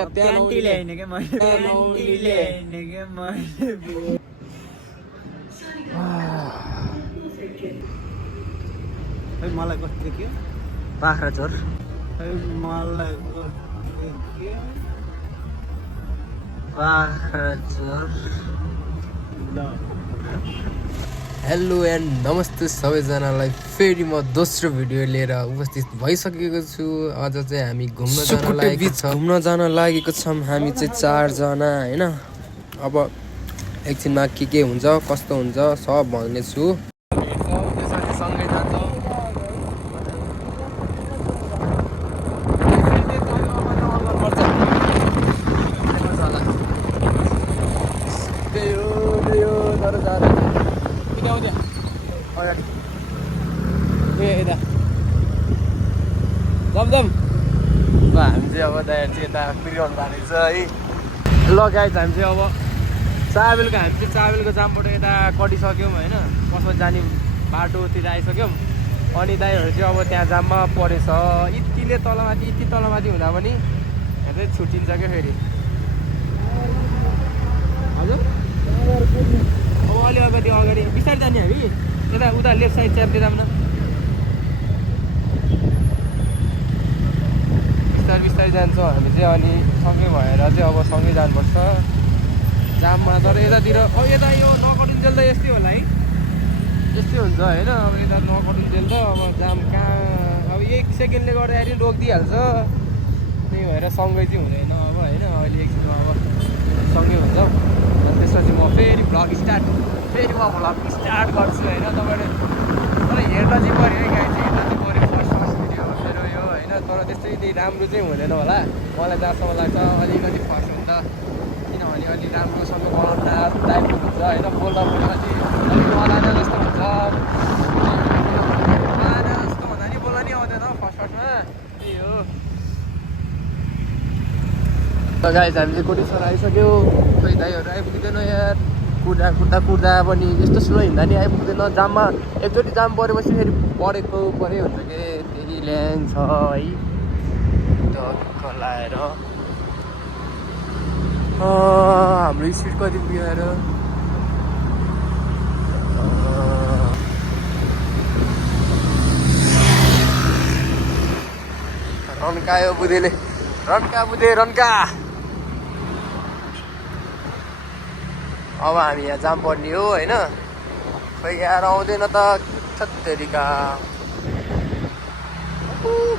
या त्यहाँ क्यान्टीले हैन के मैले क्यान्टीले हैन के मैले मलाई कस्तो के बाख्रा चोर मलाई बाख्रा चोर हेलो एन्ड नमस्ते सबैजनालाई फेरि म दोस्रो भिडियो लिएर उपस्थित भइसकेको छु। आज चाहिँ हामी घुम्न जान लागेको छौँ हामी चाहिँ 4 जना हैन। अब एकछिनमा के हुन्छ कस्तो हुन्छ सब भन्ने छु। सँगै जान्छौँ। जमजम ल हामी चाहिँ अब दाइ चाहिँ यता पिरियड भएको छ है। ल गाइज हामी चाहिँ अब चाबेलको जामबाट यता कटिसक्यौँ होइन। कसमा जाने बाटोतिर आइसक्यौँ। अनि दाइहरू चाहिँ अब त्यहाँ जाममा परेछ। यति तलमाथि हुँदा पनि यहाँ चाहिँ छुट्टिन्छ क्या फेरि। हजुर अब अलिकति अगाडि बिस्तारै जाने हामी यता उता लेफ्ट साइड च्याप्दै जाऊँ न। बिस्तारै जान्छौँ हामी चाहिँ। अनि सँगै भएर चाहिँ अब सँगै जानुपर्छ जाममा। तर यतातिर अब यता यो नकटुन्जेल त यस्तै होला है, यस्तै हुन्छ होइन। अब यता नकटुन्जेल त अब जाम कहाँ अब 1 सेकेन्डले गर्दाखेरि रोकिदिइहाल्छ। त्यही भएर सँगै चाहिँ हुँदैन अब होइन। अहिले एकछिनमा अब सँगै हुन्छौँ। अनि त्यसपछि म फेरि भ्लग स्टार्ट गर्छु होइन। तपाईँले तर हेर्न चाहिँ पऱ्यो है गाई चाहिँ, हेर्न चाहिँ पऱ्यो फर्स्ट भिडियो मेरो यो होइन। तर त्यस्तै राम्रो चाहिँ हुँदैन होला मलाई जहाँसम्म लाग्छ। अलिकति फर्स्ट हुन्छ किनभने अलिक राम्रोसँग बनाउन टाइपको हुन्छ होइन। बोल्दा पनि अलिक मलाना जस्तो हुन्छ। मलाना जस्तो भन्दा नि बोल्न नि आउँदैन फर्स्टमा। त्यही हो गाइस। हामी चाहिँ कोटेश्वर आइसक्यो। खोइ दाइहरू आइपुग्दैन यार। कुद्दा पनि यस्तो स्लो हिँड्दा नि आइपुग्दैन। जाममा एकचोटि जाम परेपछि फेरि परै हुन्छ कि त्यही ल्याङ छ है टक्क लाएर। हाम्रो स्पिड कति पुग्यो यार। रन्कायो बुधेले रन्का। अब हामी यहाँ जाम पर्ने हो होइन। खोइ यार आउँदैन त छत्तेरिका।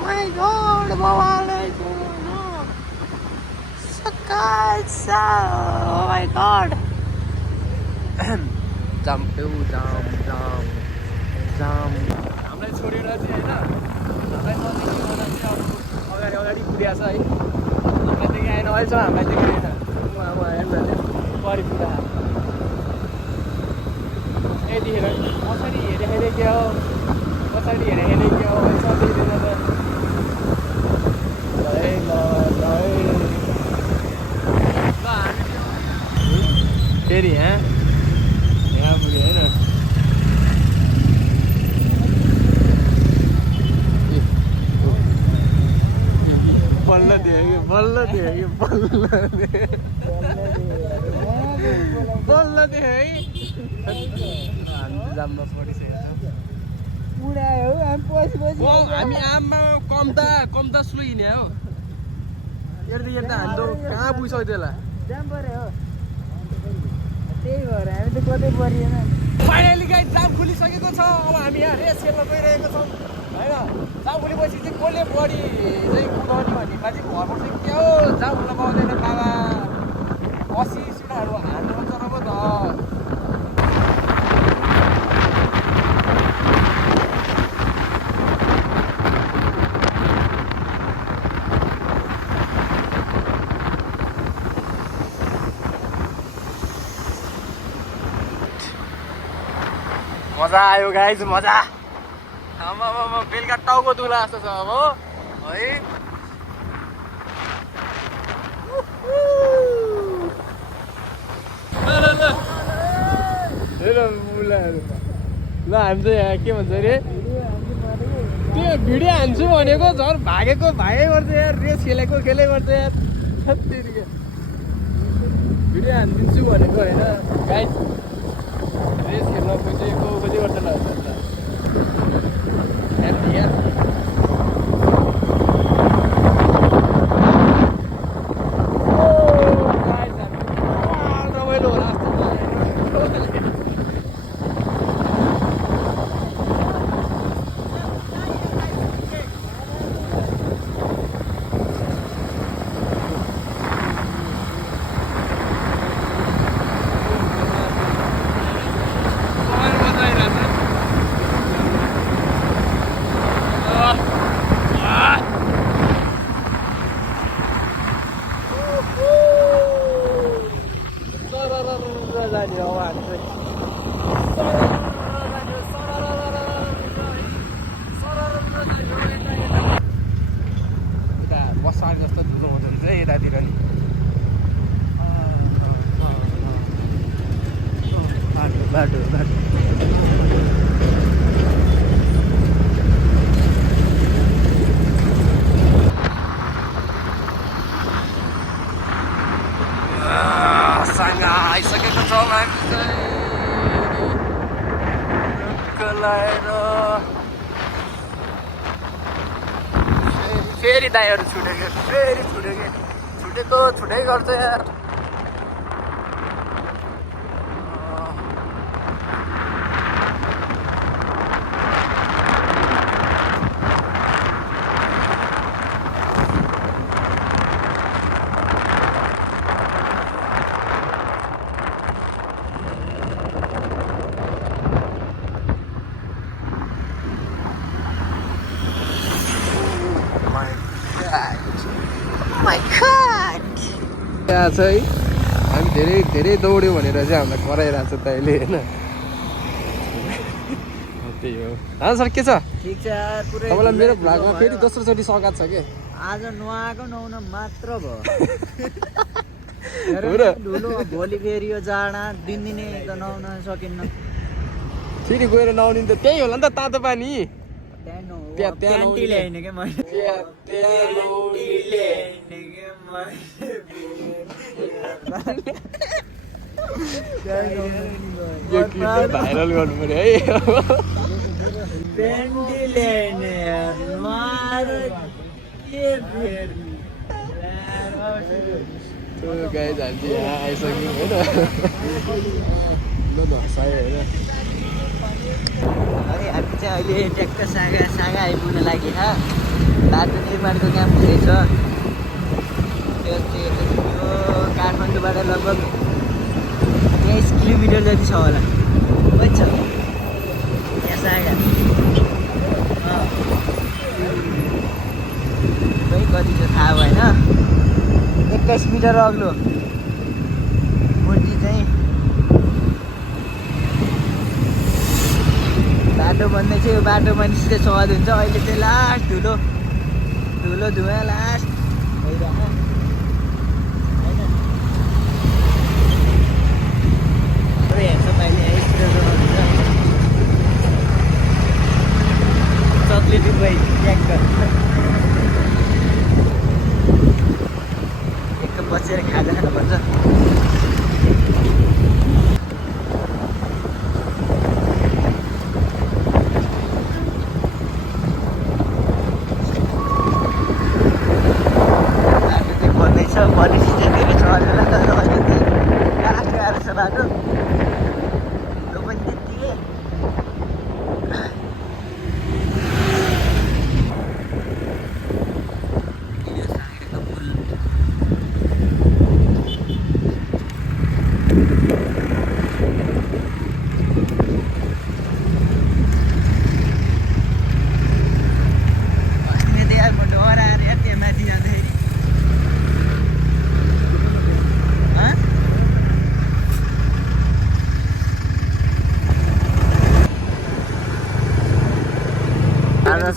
माई गॉड बाबाले माई गॉड जाम हामीलाई छोडेर चाहिँ होइन हामीलाई नदेखिकन चाहिँ अब अगाडि कुदिया छ है। हामीलाई देखि आएन अहिलेसम्म, हामीलाई देखि आएन। परिपुरा यतिखेर पछाडि हेरेर के हो सधैँदैन त। फेरि यहाँ पुग्यो होइन। बल्ल दियो कि है। हामी जाममा पढिसकेको हामी आममा कम त स्लो हिँड्यो हो। हेर्दा हामी त कहाँ पुगिसक्यो त्यसलाई। फाइनली गाइस जाम खुलिसकेको छ। अब हामी यहाँ रेस खेल्न गइरहेको छौँ होइन। जाम खुलेपछि चाहिँ कसले बढी चाहिँ कुदाउने भन्नेमा चाहिँ घरमा चाहिँ क्या हो जाम हुन पाउँदैन बाबा। 80 सिटाहरू हान्नुपर्छ र पो त। मजा आयो गाइज मजा। बेलुका टाउको दुला जस्तो छ अब है। ल हामी चाहिँ यहाँ के भन्छ अरे त्यो भिडियो हान्छु भनेको झन् भागेको गर्छ यार। रेस खेलेको गर्छ यार। भिडियो हानिदिन्छु भनेको होइन गाइस रेस खेल्न खोजेको खोजिवर्तन रमाइलो होला बसार जस्तो धुलो हुँदो रहेछ यतातिर नि बाटो सँग आइसकेको छौँ हामी फेरि दाइहरू छुटेको छुटै गर्छ यार यहाँ छ है हामी धेरै दौड्यौँ भनेर चाहिँ हामीलाई कराइरहेको छ त अहिले होइन त्यही हो सर के छ ठिक छ यार पुरै तपाईँलाई मेरो भ्लगमा फेरि दोस्रोचोटि स्वागत छ के आज नुहाउन मात्र हो र भयो धुलो भोलि फेरि यो जाडा दिनदिनै त नुहाउन सकिन्न फेरि गएर नआउने त त्यही होला नि त तातो पानी त्यहाँ प्यान्टी ल्याइने के मैले भाइरल गर्नु पर्यो है प्यान्टी ल्याइने यार नुहाएर के फेर्ने गाई जान्छ यहाँ आइसक्यो होइन हँसायो होइन अरे हामी चाहिँ अहिले ट्र्याक्टर सागा आइपुग्न लागि बाटो निर्माणको काम हुँदैछ त्यो काठमाडौँबाट लगभग 23 किलोमिटर जति छ होला कति छ यहाँ सागा खै कति छ थाहा भएन 21 मिटर अग्लो मूर्ति चाहिँ बाटो बन्दैछ यो बाटोमा निस्कै स्वाद हुन्छ अहिले चाहिँ लास्ट धुलो धुवा लास्ट भइरहेको होइन पुरै हेर्छ अहिले चक्लेटी बाई ट्र्याक्टर एकदम बसेर खाजा खानुपर्छ बाटो त्यो पनि त्यत्तिकै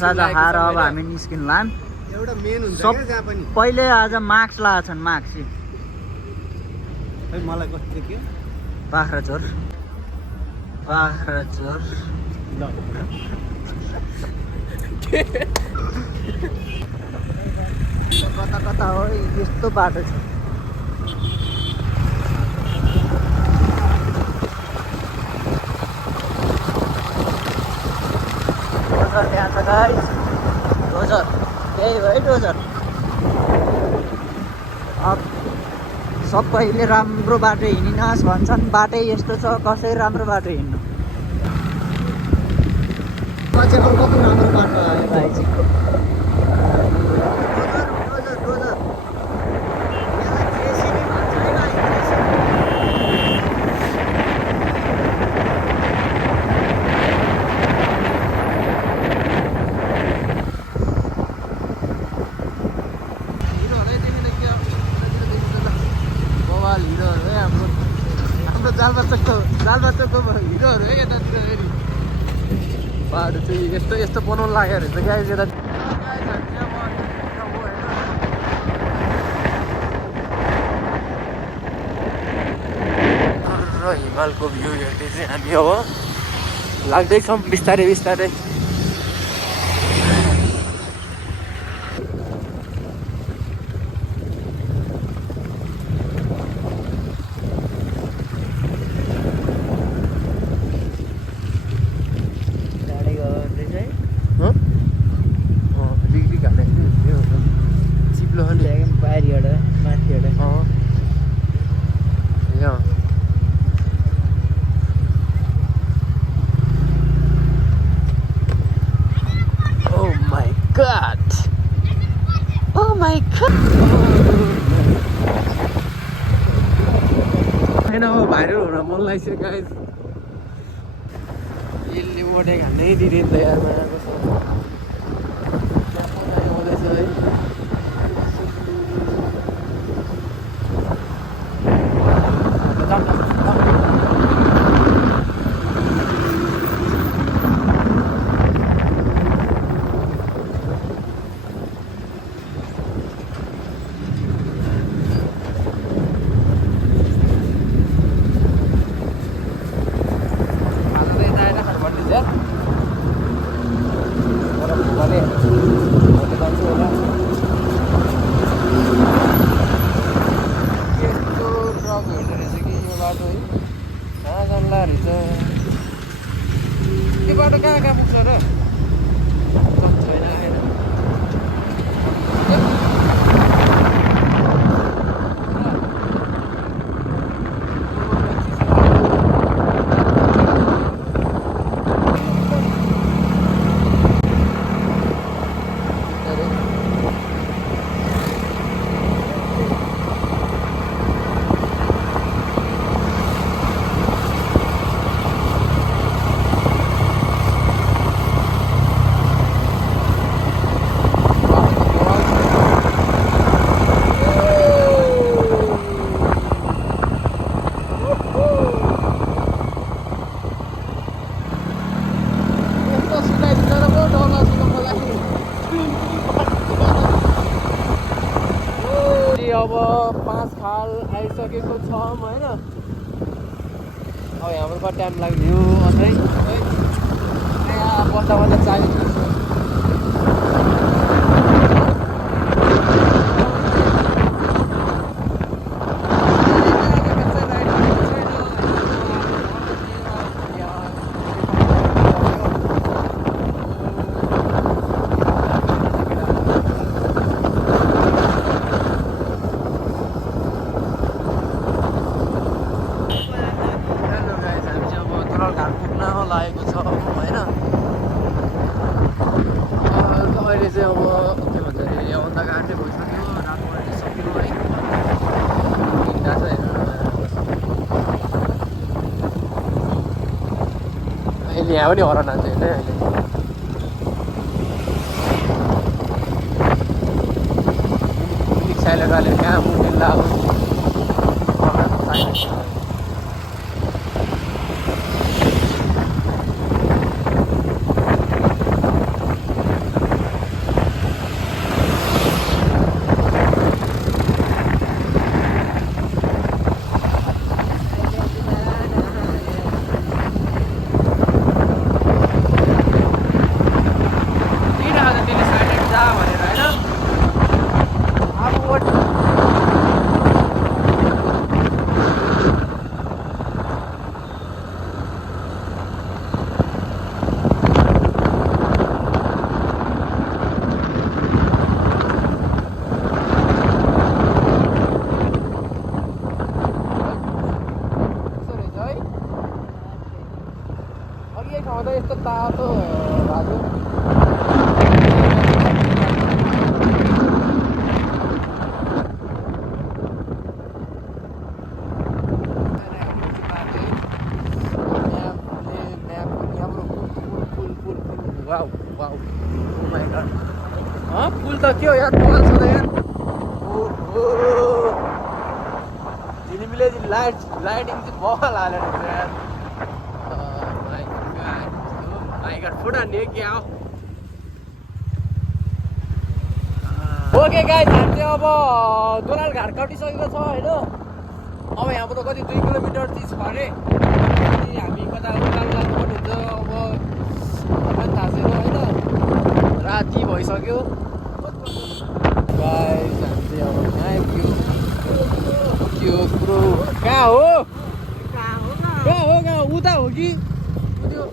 सादा खाएर अब हामी निस्किन्ला एउटा मेन हुन्छ सब क्या जहाँ पनि पहिले आज मार्क्स लगाएको छन् मार्क्स मलाई कस्तो के बाख्राचोर कता कता हो यस्तो बाटो छ। डोजर त्यहाँ छ गाइस, डोजर त्यही हो है डोजर। अब सबैले राम्रो बाटो हिँडिनस् भन्छन्, बाटै यस्तो छ, कसरी राम्रो बाटो हिँड्नु। कतिको कति राम्रो बाटो आयो भाइजीको। डोजर डोजर यसलाई जेसिबी भन्छ है भाइ, जेसिबी। हिरोहरूलाई देखेन क्या बवाल हिरोहरू है हाम्रो जालबाचोकको हिरोहरू है यतातिर फेरि बाटो चाहिँ यस्तो यस्तो बनाउनु लाग्यो रहेछ गाइस यता र हिमालको भ्यू हेर्दै चाहिँ हामी अब लाग्दैछौँ बिस्तारै बिस्तारै। चिप्लो बाहिरबाट माथिबाट God! Oh my God! होइन अब भाइरल हुन मन लाग्छ गाइस। यसले मोटे घान्नै दिँदैन त यार मायाको छ आउँदैछ है। यो बाटो कहाँ कहाँ पुग्छ र? छैन आएन। अब 5 खाल आइसकेको छौँ होइन। अब हाम्रो कति टाइम लाग्यो अझै बस्दा बस्दा चाहियो। लागेको छ होइन। अहिले चाहिँ अब के भन्छ अरे अन्धकार चाहिँ भइसक्यो, रातको अहिले सक्यो है। हिँड्दा चाहिँ अहिले यहाँ पनि हरान हान्छ होइन अहिले। रिक्साले गाले कहाँ मुखेल अब माई गॉड पुल त के हो यार बवाल छ त यार झिलिमिले लाइटिङ चाहिँ बवाल हालेर यार माई गॉड फोटो हान्ने के आओ ओके गाइस हामी चाहिँ अब दोलाल घाट कटिसकेको छ होइन अब यहाँबाट कति 2 किलोमिटर चाहिँ छ अरे हामी कता उकालो लाग्नुपर्ने हुन्छ अब थाहा छैन होइन राति भइसक्यो गाइस हामी चाहिँ अब कहाँ आइपुग्यो के हो ब्रो कहाँ हो उता हो कि त्यो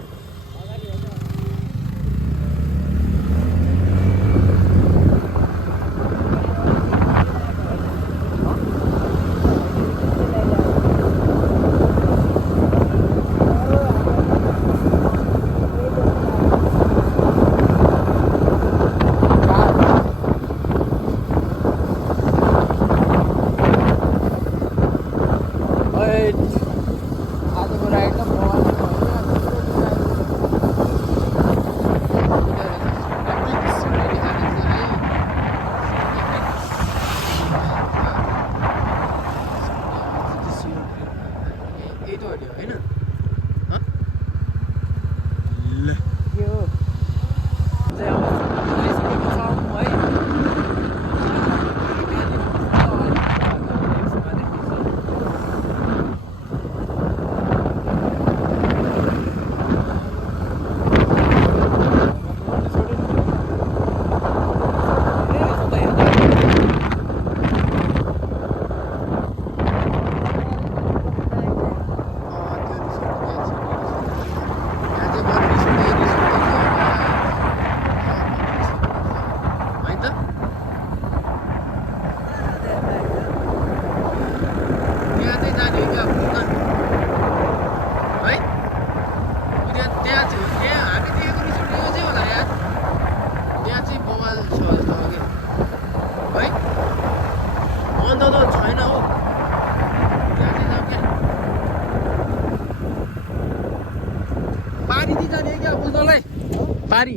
पारी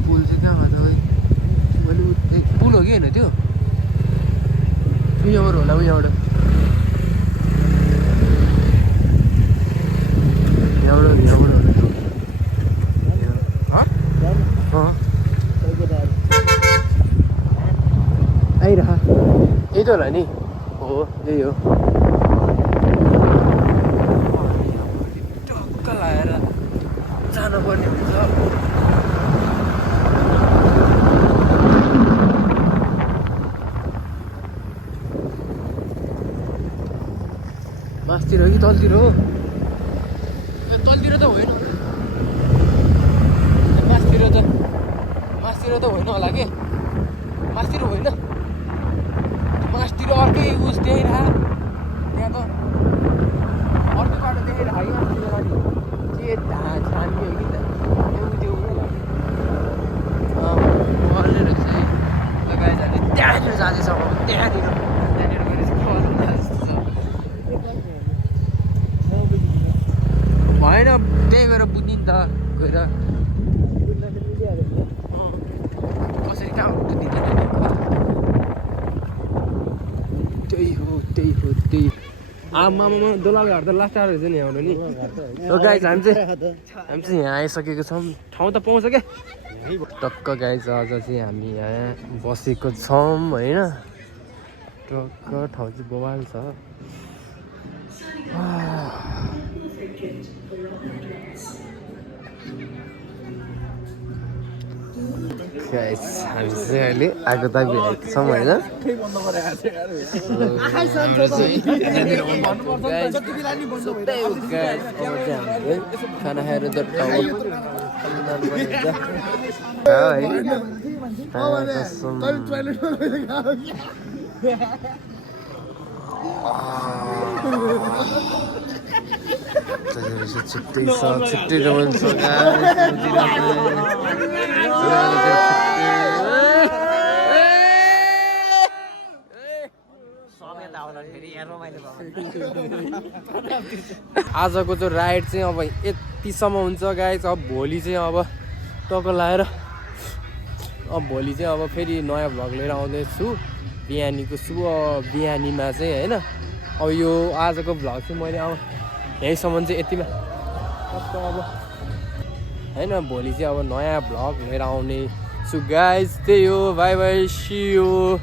पुल चाहिँ कहाँ छ मैले पुल हो कि होइन त्यो उयोबाट होला उयोबाट आइरह यही त होला नि हो यही हो टक्क लगाएर जानुपर्ने हुन्छ मासतिर हो कि तलतिर हो तलतिर त होइन मासतिर त होइन होला कि मासतिर होइन मासतिर अर्कै उस देखाइरह त्यहाँ त अर्कै बाटो देखाइरह के छान्ने हो कि त त्यो मर्ने रहेछ है लगाइ जाने त्यहाँनिर जाँदैछ अब त्यहाँनिर गएर चाहिँ के गर्नु जस्तो छ भएन त्यही गएर बुझ्ने नि त गएर कसरी कहाँ बुझ्दिनँ त्यही आमामा दोलालघाट त लास्ट टाढो रहेछ नि हाम्रो नि गाइज हामी चाहिँ यहाँ आइसकेको छौँ ठाउँ त पाउँछ क्या टक्क गाइज आज चाहिँ हामी यहाँ बसेको छौँ होइन टक्क ठाउँ चाहिँ बवाल छ गाइस हामी चाहिँ अहिले आगो तापी आएको छौँ होइन खाना खाएर छिट्टै छ छिट्टै रमाइलो छ आजको चाहिँ राइड चाहिँ अब यतिसम्म हुन्छ गाइस अब भोलि चाहिँ अब टक्क लाएर अब भोलि चाहिँ अब फेरि नयाँ भ्लग लिएर आउँदैछु बिहानीको शुभ बिहानीमा चाहिँ होइन। अब यो आजको भ्लग चाहिँ मैले अब यहीँसम्म चाहिँ यतिमा टक्क अब होइन। भोलि चाहिँ अब नयाँ भ्लग लिएर आउने छु गाइज। त्यही हो, बाई बाई, सी यू।